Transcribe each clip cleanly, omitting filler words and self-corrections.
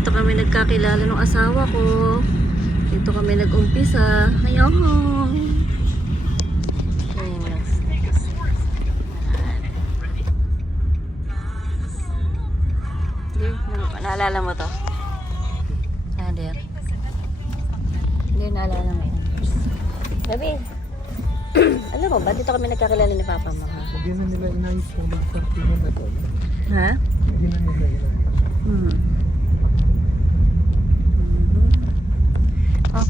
Dito kami nagkakilala ng asawa ko. Dito kami nag-umpisa. Ayun. Naalala mo to? There. Hindi, naalala mo yun. Sabi, alam mo ba, dito kami nagkakilala ni Papa mo, ha? Hindi na nila inayos kung mag-party mo na doon. Ha? Hindi na nila inayos.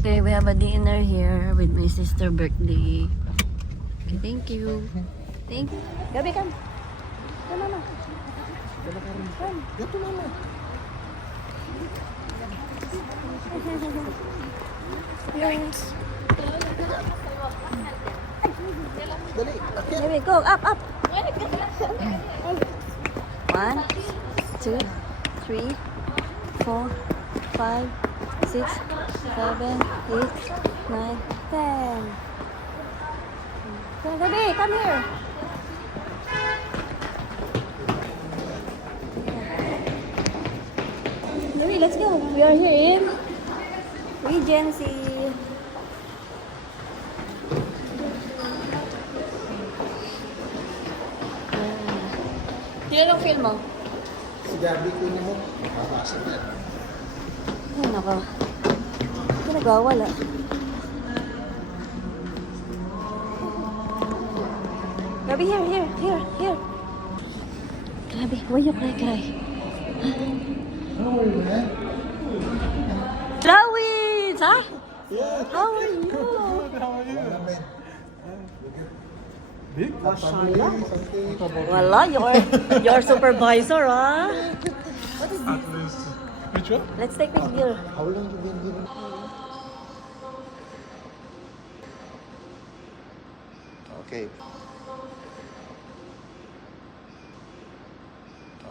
Okay, we have a dinner here with my sister birthday. Okay, thank you. Thank you. Gabi, come. Come, mama. Dala ka rin. Gato mama. Thanks. Dali, akit. Here we go. Up, up. 1, 2, 3, 4, 5, 6, 7, 8, 9, 10. Come, Gabi, come here. Gabi, let's go. We are here in Regency. Sino nung film mo? Si Gabi ko niya mo. Makakasa na. Ay, naka. Hindi nagawala. Gabi, here. Gabi, why you cry? How are you, man? Flowers, ha? Yeah. How are you? Good, how are you? Big? Mashallah. Wala, your supervisor, ha? At least. Which one? Let's take picture. How long you been here? Okay.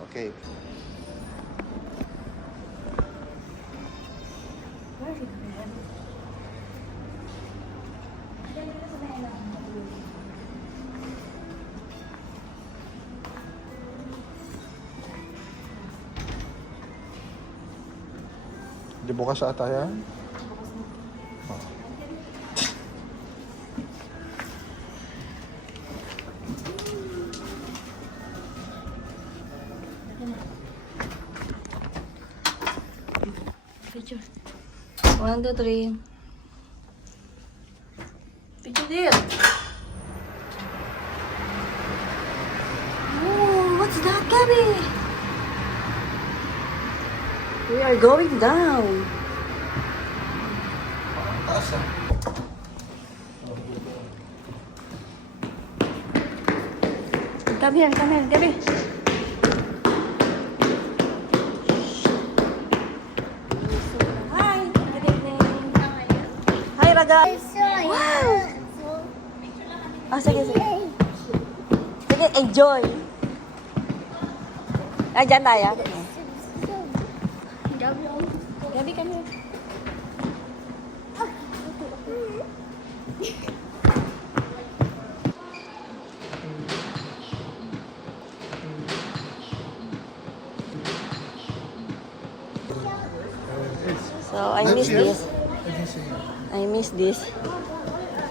Okay. Di bukas ata yan? Picture. 1, 2, 3. Picture there. Oh, what's that, Gabby? We are going down. Taas ah. Come here, Gabby. Hi, good evening. Hi, Raga. Wow. Sige. Sige, enjoy. Dyan tayo. Gabi, come here. So, I miss this. I miss this.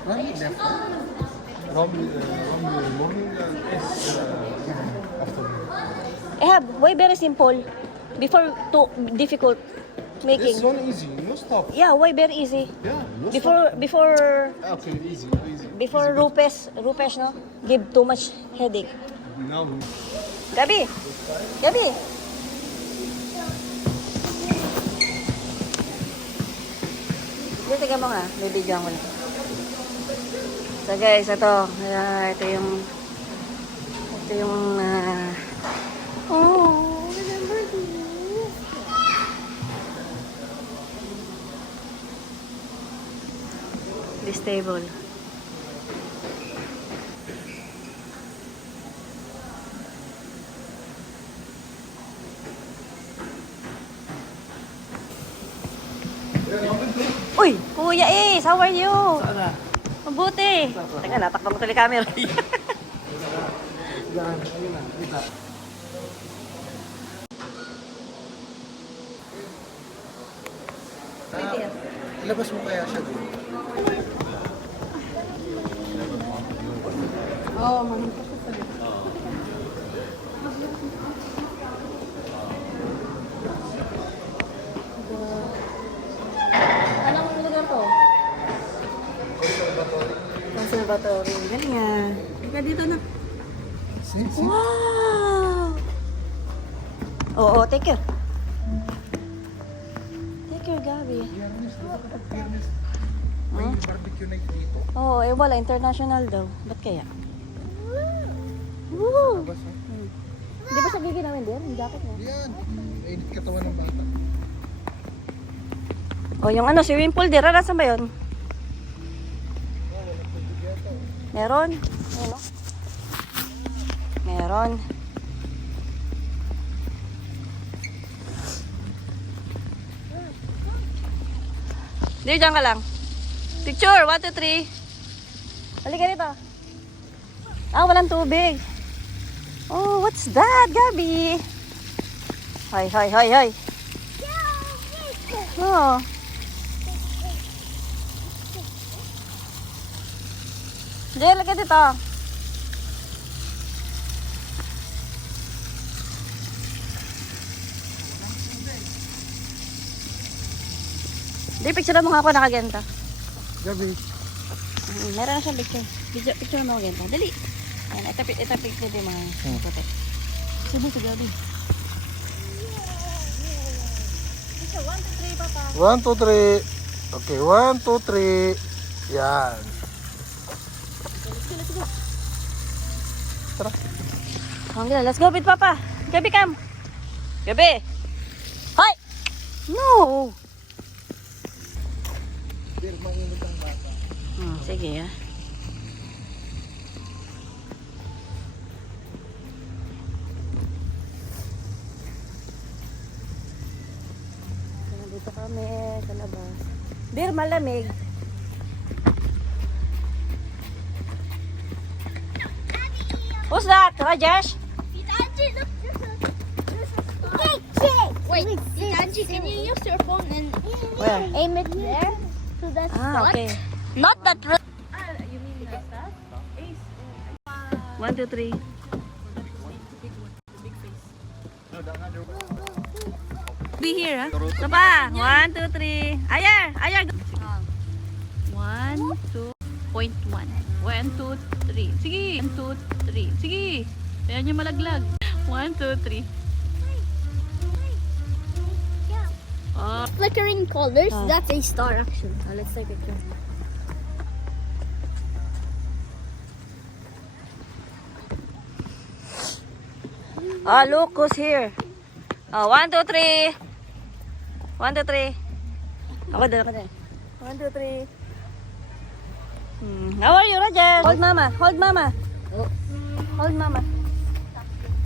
Morning afternoon. I have way very simple. Before too difficult making. This one easy, no stop. Yeah, way very easy. Yeah, no Before stop. Okay, easy. before Rupesh, no? Give too much headache. Now, Gabi! Hindi, tiga mo nga. Bibigyan ko na. So guys, ito yung remember this? This table. Uy, Kuya Ace, how are you? sana. Mabuti. Teka, natakpan mo tuloy camera. Ayun na, wait lang. Labas mo kaya siya doon. Oo, mamunta siya sa Anong lugar to? Conservatory. Conservatory. Galing ah. Ika dito na. See? Wow! Oo, take care. Take care, Gabi. May barbecue night dito. Oo, wala. International daw. Ba't kaya? Woo! Labas ha? Di ba sabihin namin din? Yung jacket mo. Yan. Mainit katawan ng bata. O, yung ano, swimming pool din. Nasaan ba yun? Meron? Ano? Meron. Di, dyan ka lang. Picture, 1, 2, 3. Halika dito. Ah, walang tubig. Oh, what's that, Gabi? Hi, hi, hi, hi. Oh. Jay, halika dito. Di, picture mo nga ako nakaganda. Gabi. Meron na siyang picture. Picture mo agad. Dali. Ayan, ito picture din mga puti. Sige, si Gabi. Picture, 1, 2, 3, papa. 1, 2, 3. Okay, 1, 2, 3. Yan. Let's go. Tara. Okay, let's go with papa. Gabi, come. Gabi. Hi! No! Pero mainit ang bata. Sige ah. Dito kami sa labas. Dir, malamig. Who's that? Rajesh? Wait, Angie, can you use your phone and Where? aim it there to the Ah, spot? okay. Not that. You mean the stuff? Ace. 1, 2, 3. Be here, ha? Ito pa. 1, 2, 3. Ayar! Ayar! 1, 2.1. 1, 2, 3. Sige. 1, 2, 3. Sige. Kaya niya malaglag. 1, 2, 3. Oh, Flickering colors. That's a star action. Let's take a picture. Ah, look who's here. Oh, 1, 2, 3. 1, 2, 3. Ako din, ako din. 1, 2, 3. How are you, Rajesh? Hold mama. Hold mama. Hold mama.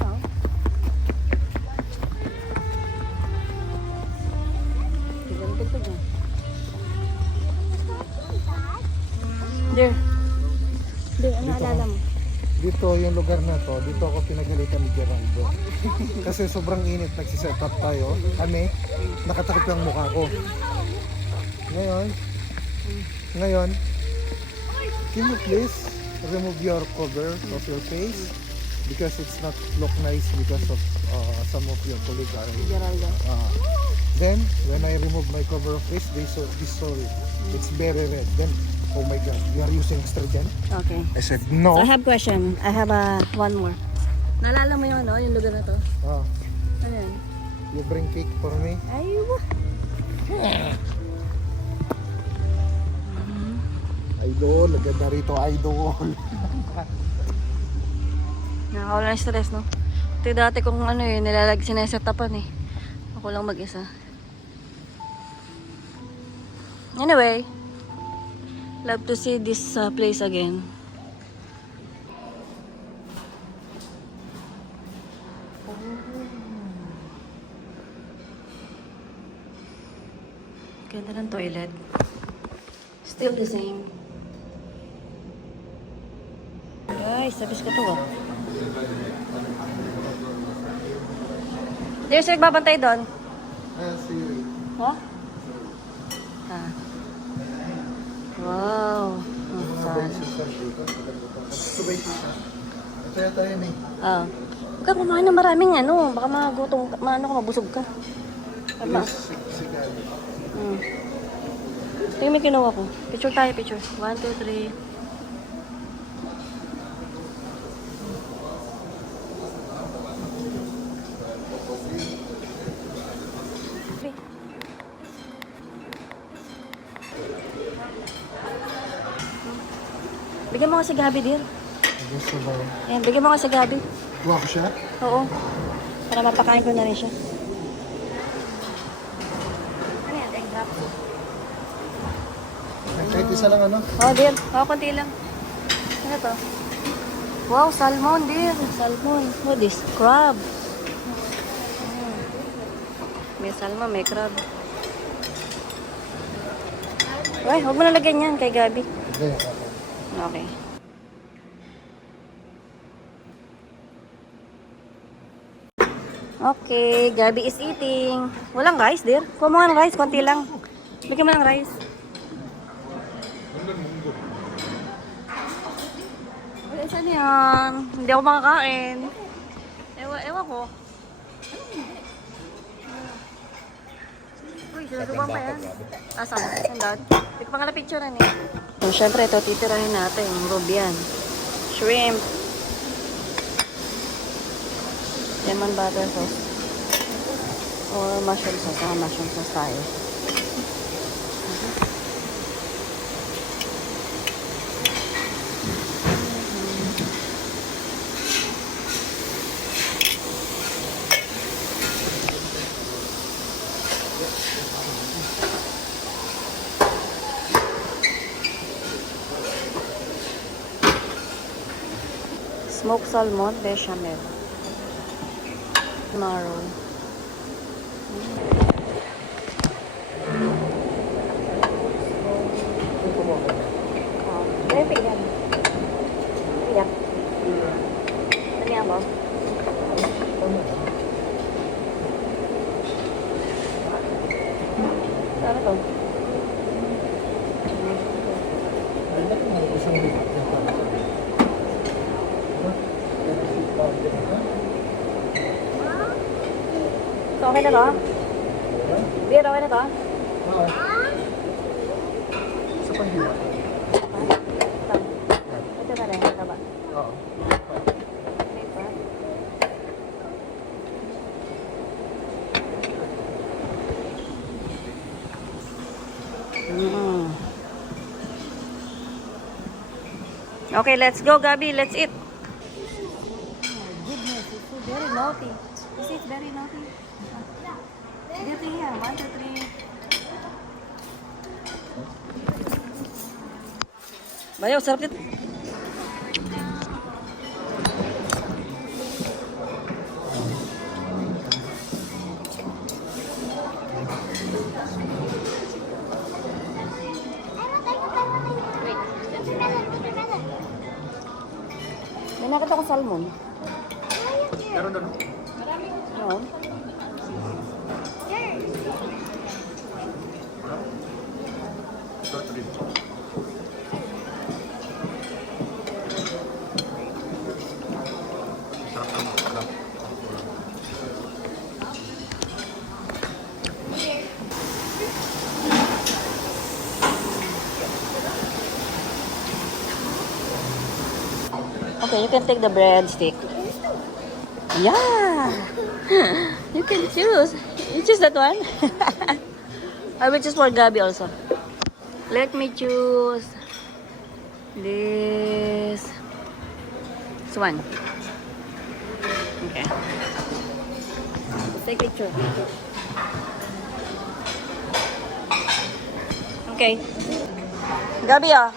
Oh. Tignan ko dyan. There. There, ano alala mo? Dito yung lugar na to, dito ako pinagalitan ni Geraldo. Kasi sobrang init, nagsiset up tayo. Kami, nakatakip yung mukha ko. Ngayon, can you please remove your cover of your face? Because it's not look nice because of some of your colleagues are. Geraldo. Then, when I remove my cover of face, they saw this story. It's very red. Then, oh my God, you are using estrogen? Okay. I said, no. I have question. I have one more. Naalala mo yung ano, yung lugar na to? Ah, Ano yan? you bring cake for me? Ay, Idol, naganda rito, idol. nakakawala ng stress, no? Ito dati kung ano eh, sinesetapan eh. Ako lang mag-isa. Anyway, love to see this place again. Ganda ng toilet. Still the same. Guys, sabis ka to ah. There's nagbabantay doon. Siri. Huh? Ah. Wow. Saan? Subay siya. Ito yata yun eh. Ah. Huwag ka kumain ng maraming ano. Baka magutom ka, ka, mabusog ka. Tama. Ito yung may kinuha ko. Picture tayo, picture. 1, 2, 3. Bigyan mo kasi Gabi, dear. Gusto ba? Ayan, bigyan mo kasi Gabi. Buha ko siya? Oo. Para mapakain ko na rin siya. Ano yan? Egg wrap? Kahit isa lang ano? Oh, dear. Oh, konti lang. Ano to? Wow, salmon, dear. Salmon. What is? Crab. May salmon, may crab. Ay, huwag mo nalagyan yan kay Gabi. Hindi. Okay. Okay, Gabi is eating. Walang rice, dear. Kuha mo nga ng rice, konti lang. Bigyan mo ng rice. Wala, saan yan? Hindi ako makakain. Ewan ko. Uy, sinasubang pa yan. Asan? Sandad? Hindi ko pa nga na-picturean eh. So, syempre, ito titirahin natin. Rubian. Shrimp. Lemon butter sauce. Or mushroom sauce. Mushroom sauce tayo. Smoked salmon bechamel. Marrow. Very big yan. Iyak. Ano yan ba? Ano to? So, okay na to? Beer, okay na to? Sa panghiwa. Ito na rin, ito ba? Oo. Okay, let's go, Gabi. Let's eat. Oh my goodness, it's so very naughty. This is very naughty. Get in here. 1, 2, 3. Bayaw, sarap dito. May nakita ko salmon. Meron doon? Oo. Okay, you can take the breadstick. Yeah! You can choose. You choose that one? I will choose for Gabi also. Let me choose this one. Okay. Let's take picture. Okay. Gabi ah.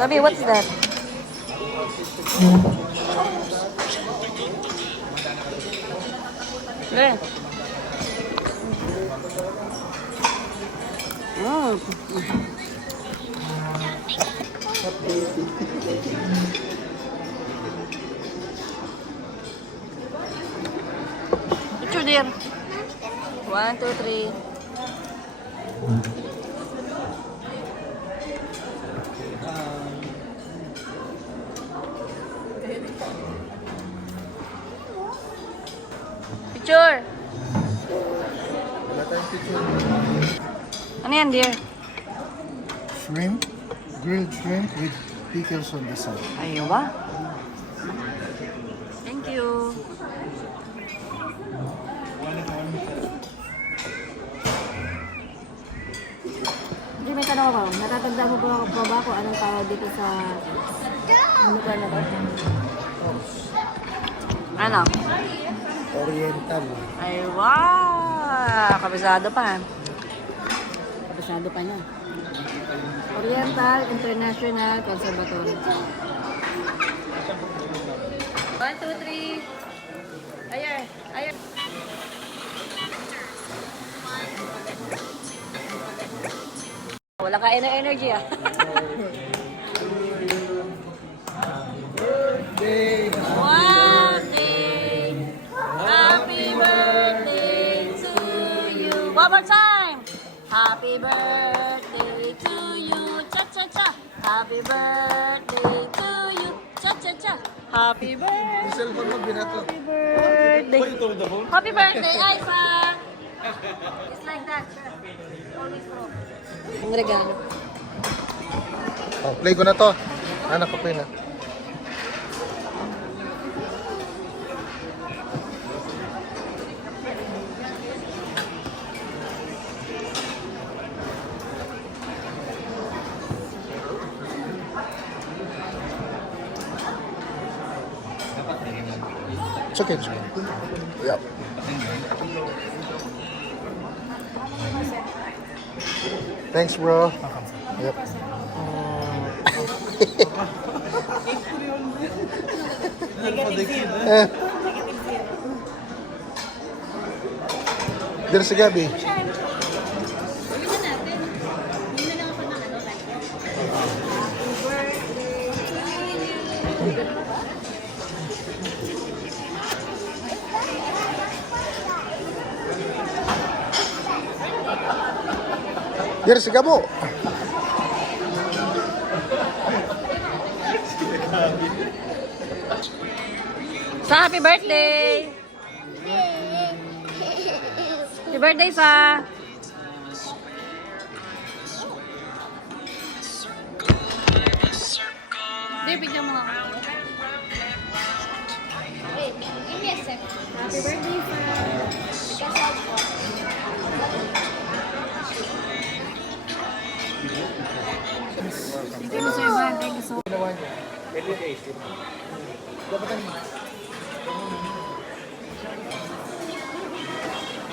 Gabi, what's that? There. 1, 2, 3. Picture! Wala tayong picture. Ano yan, dear? Shrimp, grilled shrimp with pickles on the side. Ayaw ba? Thank you. Hindi, may tanong ako. Natatanda mo ba kung anong tawag dito sa lugar na to? Ano? Oriental. Ay, wow! Kabisado pa. Kabisado pa niya. Oriental International Conservatory. 1, 2, 3. Ayan, ayan. Wala ka energy ah. Birthday! Happy birthday to you! One more time! Happy birthday to you! Cha-cha-cha! Happy birthday to you! Cha-cha-cha! Happy birthday! Yung cellphone mo, binato. Happy birthday! Happy birthday, Aifa! It's like that. Always pro. Ang regalo. Oh, play ko na to. Anak ko play na. It's okay. It's okay. Yep. Thanks, bro. Yep. Dito sa gabi. Dito sa gabo. Sa happy birthday! Happy birthday, Sa! Hindi, bigyan mo ako. Wait, give me a sec. Happy birthday, Sa! Because I'll Thank you, Sir Van. Thank you so much. Ginawa niya. Dapat ang...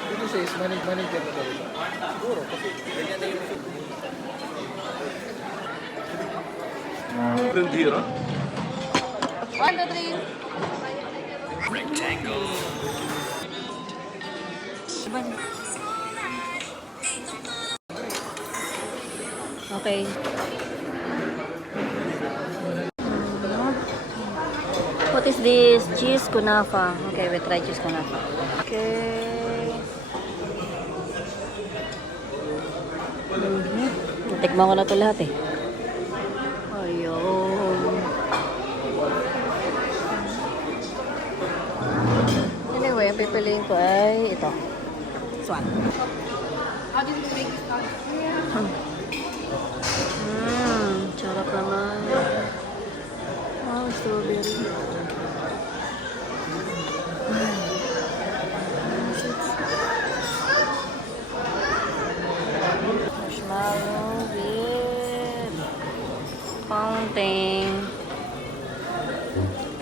Dito siya is manager na daw. Siguro, kasi ganyan na yung... Prendira. 1, 2, 3. Okay. What is this? Cheese kunafa. Okay, we try cheese kunafa. Okay. Tikman ko na ito lahat eh. Ayun. Anyway, ang pipiliin ko ay ito. Swan. How do you make this now? Sarap naman. Wow, strawberry. Marshmallow with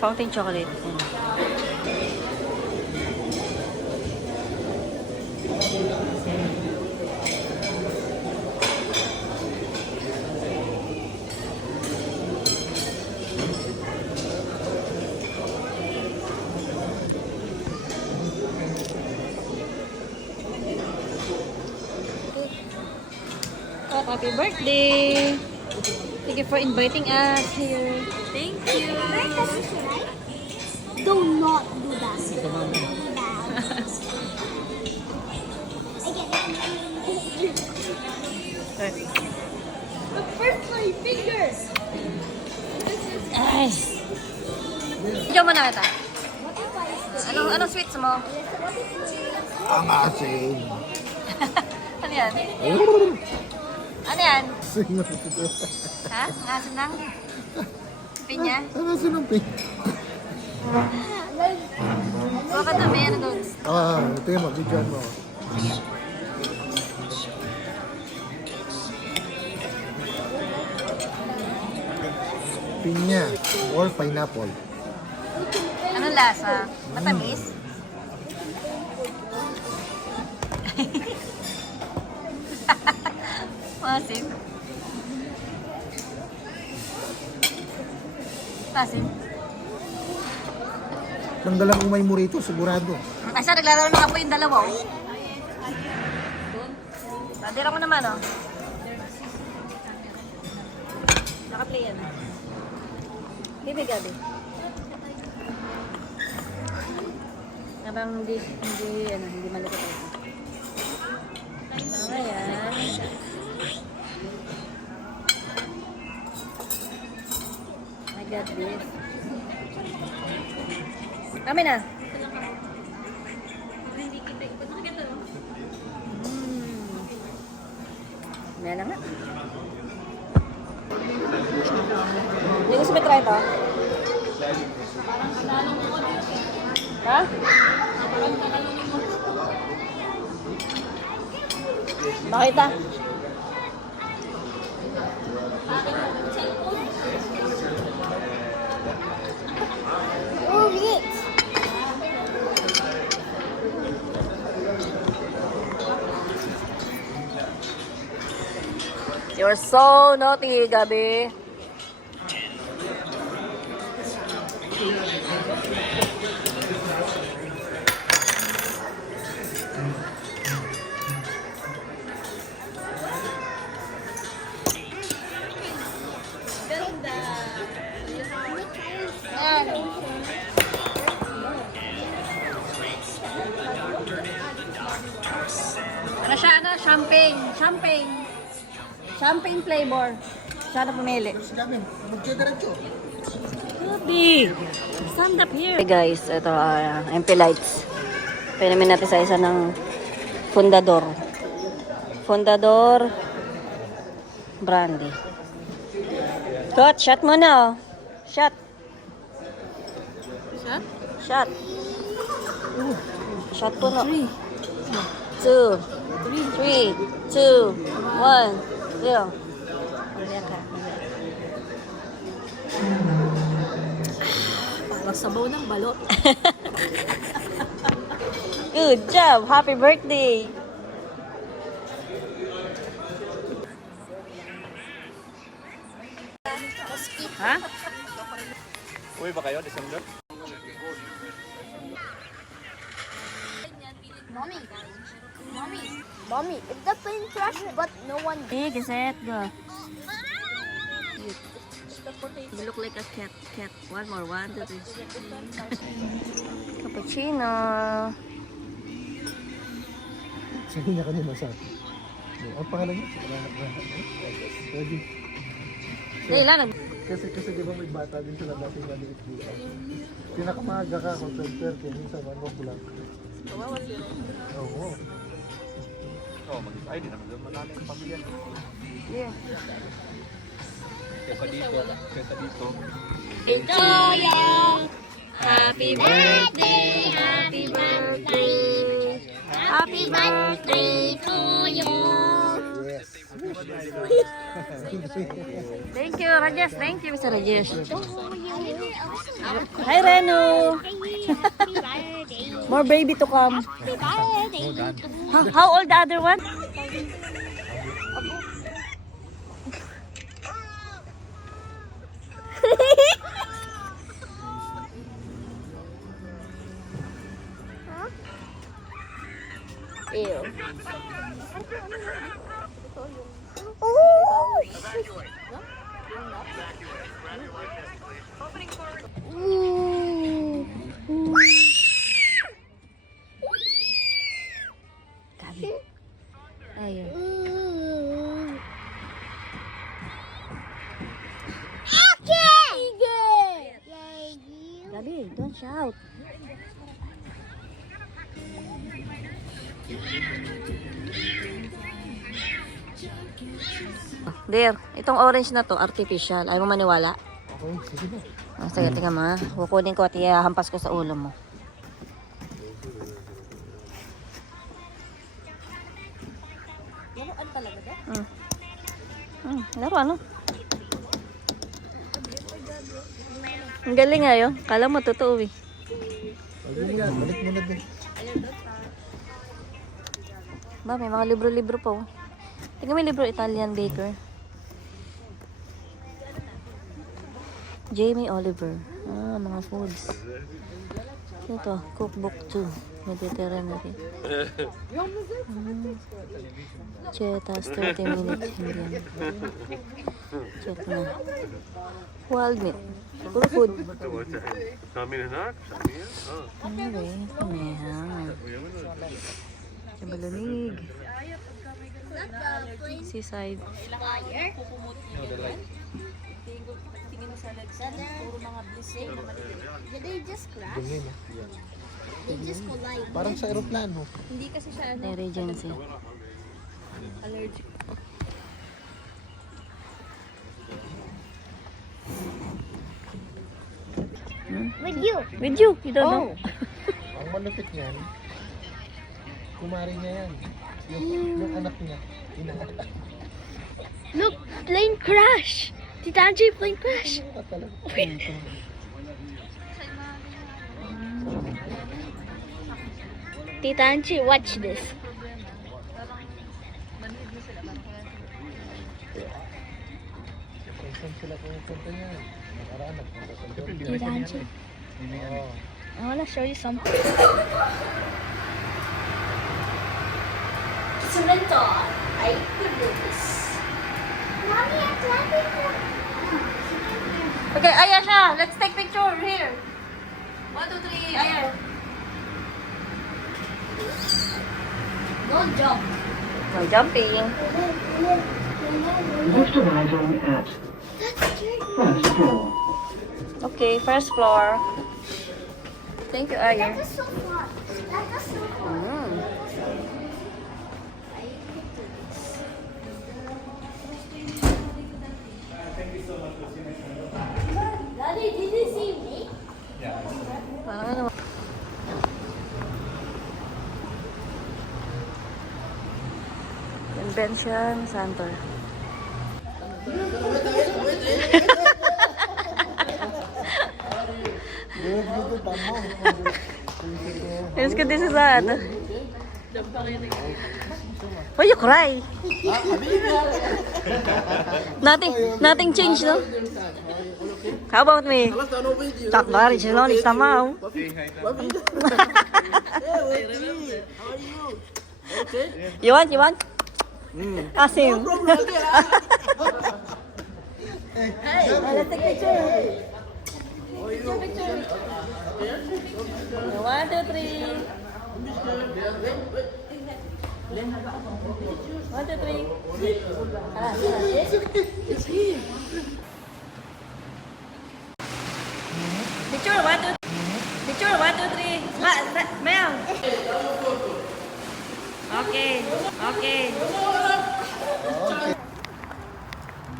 fountain chocolate. Happy birthday! Thank you for inviting us here. Thank you. Do not do that. I First my fingers. Ay. Diyan mo na kita. Anong sweets mo? Ang asin. Ano yan? Ano yan? Ha? Asin lang? Pinya? Ang asin ng pink. Baka dami yan doon. Ito yung mabigyan mo. Pinya or pineapple. Anong lasa? Matamis? Masin. Masin. Tanggalan kung may murito, sigurado. Asa, naglalaro na po yung dalawa. Oh. Tadira mo naman, oh. Naka-play yan. Bibi, Gabi. Habang hindi malapit ito. Ayan. I got this. Kami na. Meron na nga. Hindi gusto mo try ito? Ha? Bakit ah? Oh, yes. You're so naughty, Gabi. Ano siya? Ano? Champagne. Champagne. Champagne flavor. Siya na pumili. Gabi, magdidiretso. Gabi! Stand up here. Hey guys, ito MP lights. Pinamin natin sa isa ng Fundador. Fundador brandy. Cut, shot mo na oh. Shot. Shot? Shot. Shot po na. 3, 2, 1. Yo. Parang sabaw ng balot. Good job. Happy birthday. Ha? Uwi ba kayo, December? Mommy, if the plane crashed, but no one. Hey, Gazette, go. You look like a cat. Cat. One more. 1, 2, 3. Cappuccino. Sabi niya kanina sa ang pangalan niya? Ready? Dali lang. Kasi di ba may bata din sila dati maliit dito. Pinakamaga ka kung 12:30, minsan 1 o'clock. Oo. Oo, mag-ay din naman. Marami ang pamilya. Yeah. Kesa dito. Enjoy ya. Happy birthday. Happy birthday. Happy birthday to you. Yes. Thank you, Rajesh. Thank you, Mr. Rajesh. Hi, Renu. More baby to come. How old the other one? Ew. Oh, Shout. There, itong orange na to, artificial. Ayaw mo maniwala? Okay, sige na. Sige, tingnan mo ha. Kukunin ko at ihahampas ko sa ulo mo. Laruan talaga ba? Laro ano? Ang galing nga yun. Kala mo totoo eh. Balik mo na din. Ba, may mga libro-libro po. Tingnan mo yung libro, Italian Baker. Jamie Oliver. Mga foods. Ito, cookbook 2. Mediterranean. Chetas, 30 minutes. Indian. Check na. Wild meat. Puro food. شامين هناك؟ شامين؟ اه Anyway, kumeha. Chabalamig. Seaside. Did they just crash? Dumi na. They just collide. Parang sa aeroplano. Hindi kasi siya Regency. allergic. With you. With you. You don't know. Ang malupit niyan, kumari niya yan. Yung anak niya, inaatak. Look, plane crash. Tita Angie, plane crash. Tita Angie, watch this. Saan sila pumunta niyan? Nakaraan, nagpunta sa doon. Tita Angie, Oo. I want to show you something. Cemento. I could do this. Mommy, I'm clapping for Okay, Aya siya. Let's take picture here. 1, 2, 3, Aya. Don't jump. No jumping. Lift arriving at first floor. Okay, first floor. Thank you, Aya. That is so fun. That is so fun. Daddy, did you see me? Parang ano. Convention Center. Yes, good this is that. Why you cry? Nothing changed, no? How about me? Talk about it, it's somehow. You want? Ask him. Let's take a picture. 1, 2, 3. 1, 2, 3. Picture 1, 2. Picture 1, 2, 3. Ma'am. Okay.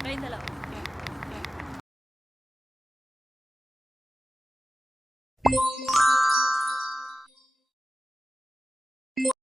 Kayo dalawa.